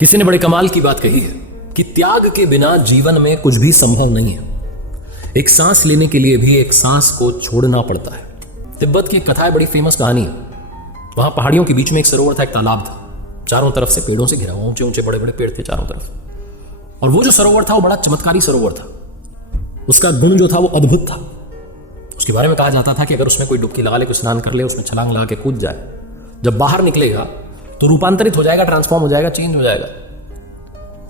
किसी ने बड़े कमाल की बात कही है कि त्याग के बिना जीवन में कुछ भी संभव नहीं है। एक सांस लेने के लिए भी एक सांस को छोड़ना पड़ता है। तिब्बत की एक कथा है, बड़ी फेमस कहानी है। वहां पहाड़ियों के बीच में एक सरोवर था, एक तालाब था, चारों तरफ से पेड़ों से घिरा हुआ, ऊंचे ऊंचे बड़े बड़े पेड़ थे चारों तरफ। और वो जो सरोवर था वो बड़ा चमत्कारी सरोवर था। उसका गुण जो था वो अद्भुत था। उसके बारे में कहा जाता था कि अगर उसमें कोई डुबकी लगा ले, कोई स्नान कर ले, उसमें छलांग लगा के कूद जाए, जब बाहर निकलेगा तो रूपांतरित हो जाएगा, ट्रांसफॉर्म हो जाएगा, चेंज हो जाएगा।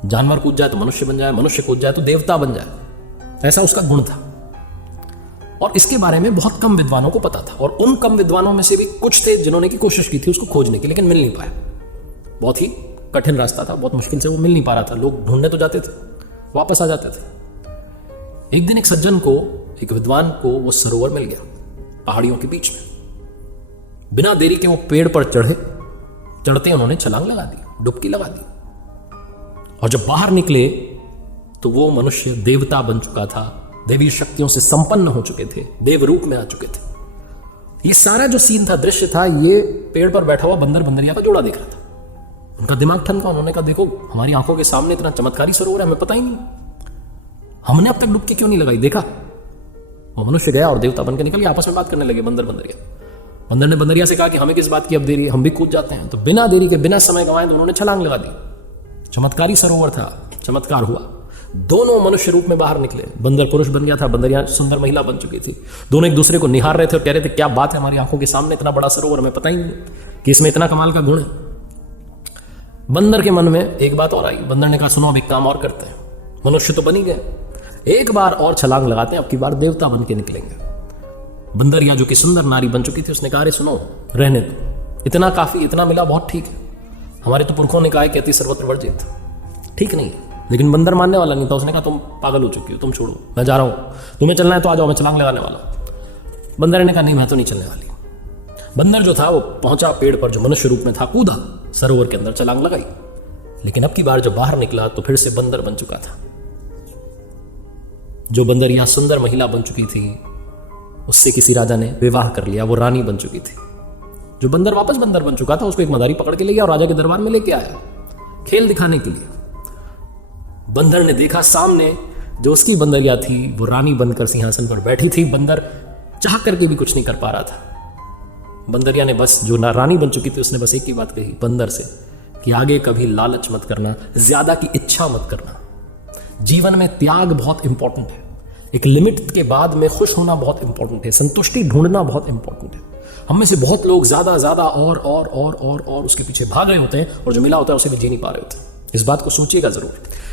जानवर कूद जाए तो मनुष्य बन जाए, मनुष्य कूद जाए तो देवता बन जाए। ऐसा उसका गुण था। और इसके बारे में बहुत कम विद्वानों को पता था। और उन कम विद्वानों में से भी कुछ थे जिन्होंने की कोशिश की थी उसको खोजने की, लेकिन मिल नहीं पाया। बहुत ही कठिन रास्ता था, बहुत मुश्किल से वो मिल नहीं पा रहा था। लोग ढूंढने तो जाते थे, वापस आ जाते थे। एक दिन एक सज्जन को, एक विद्वान को वो सरोवर मिल गया पहाड़ियों के बीच में। बिना देरी के वो पेड़ पर चढ़ते उन्होंने छलांग लगा दी, डुबकी लगा दी। और जब बाहर निकले तो वो मनुष्य देवता बन चुका था, देवी शक्तियों से संपन्न हो चुके थे, देव रूप में आ चुके थे। ये सारा जो सीन था, दृश्य था, ये पेड़ पर बैठा हुआ बंदर बंदरिया का जोड़ा दिख रहा था। उनका दिमाग ठनका। उन्होंने कहा, देखो हमारी आंखों के सामने इतना चमत्कारी सरोवर है, हमें पता ही नहीं, हमने अब तक डुबकी क्यों नहीं लगाई, देखा। वो मनुष्य गया और देवता बनकर निकल गया। आपस में बात करने लगे बंदर बंदरिया। बंदर ने बंदरिया से कहा कि हमें किस बात की अब देरी, हम भी कूद जाते हैं। तो बिना देरी के, बिना समय गंवाए तो उन्होंने छलांग लगा दी। चमत्कारी सरोवर था, चमत्कार हुआ। दोनों मनुष्य रूप में बाहर निकले। बंदर पुरुष बन गया था, बंदरिया सुंदर महिला बन चुकी थी। दोनों एक दूसरे को निहार रहे थे और कह रहे थे, क्या बात है, हमारी आंखों के सामने इतना बड़ा सरोवर, हमें पता ही नहीं कि इसमें इतना कमाल का गुण है। बंदर के मन में एक बात और आई। बंदर ने कहा, सुनो अब एक काम और करते हैं, मनुष्य तो बन ही गए, एक बार और छलांग लगाते हैं, अब की बार देवता बन के निकलेंगे। बंदरिया जो कि सुंदर नारी बन चुकी थी, उसने कहा, अरे सुनो, रहने दो, इतना काफी, इतना मिला, बहुत ठीक है। हमारे तो पुरखों ने कहा है कि अति सर्वत्र वर्जित, ठीक नहीं है। लेकिन बंदर मानने वाला नहीं था। उसने कहा, तुम पागल हो चुकी हो, तुम छोड़ो, मैं जा रहा हूं, तुम्हें चलना है तो आ जाओ, मैं छलांग लगाने वाला हूं। बंदर ने कहा, नहीं, मैं तो नहीं चलने वाली। बंदर जो था वो पहुंचा पेड़ पर, जो मनुष्य रूप में था, कूदा सरोवर के अंदर, छलांग लगाई। लेकिन अब की बार जब बाहर निकला तो फिर से बंदर बन चुका था। जो बंदरिया सुंदर महिला बन चुकी थी, उससे किसी राजा ने विवाह कर लिया, वो रानी बन चुकी थी। जो बंदर वापस बंदर बन चुका था, उसको एक मदारी पकड़ के ले गया और राजा के दरबार में लेके आया, खेल दिखाने के लिए। बंदर ने देखा सामने जो उसकी बंदरिया थी वो रानी बनकर सिंहासन पर बैठी थी। बंदर चाह करके भी कुछ नहीं कर पा रहा था। बंदरिया ने बस, जो रानी बन चुकी थी, उसने बस एक ही बात कही बंदर से कि आगे कभी लालच मत करना, ज्यादा की इच्छा मत करना। जीवन में त्याग बहुत इंपॉर्टेंट है। एक लिमिट के बाद में खुश होना बहुत इंपॉर्टेंट है। संतुष्टि ढूंढना बहुत इंपॉर्टेंट है। हम में से बहुत लोग ज्यादा ज्यादा और उसके पीछे भाग रहे होते हैं, और जो मिला होता है उसे भी जी नहीं पा रहे होते हैं। इस बात को सोचिएगा जरूर।